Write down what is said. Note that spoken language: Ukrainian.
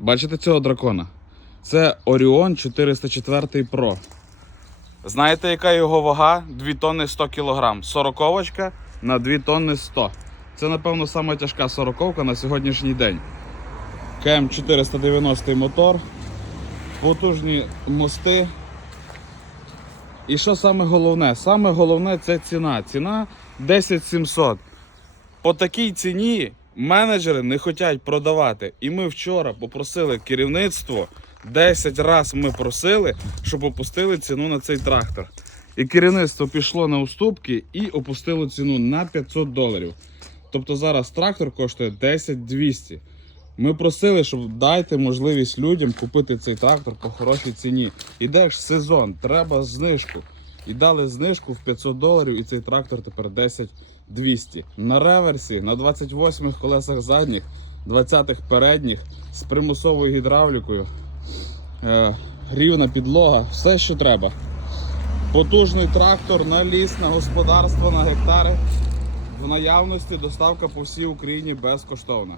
Бачите цього дракона? Це Orion 404 Pro. Знаєте, яка його вага? 2 тонни 100 кг. Сороковочка на 2 тонни 100. Це, напевно, сама тяжка сороковка на сьогоднішній день. КМ 490 мотор, потужні мости. І що саме головне? Саме головне це ціна. Ціна 10 700. По такій ціні менеджери не хочуть продавати. І ми вчора попросили керівництво, 10 разів ми просили, щоб опустили ціну на цей трактор. І керівництво пішло на уступки і опустило ціну на 500 доларів. Тобто зараз трактор коштує 10 200. Ми просили, щоб дайте можливість людям купити цей трактор по хорошій ціні. Іде ж сезон, треба знижку. І дали знижку в 500 доларів, і цей трактор тепер 10 200. На реверсі, на 28-х колесах задніх, 20-х передніх, з примусовою гідравлікою, е, рівна підлога, все, що треба. Потужний трактор на ліс, на господарство, на гектари. В наявності доставка по всій Україні безкоштовна.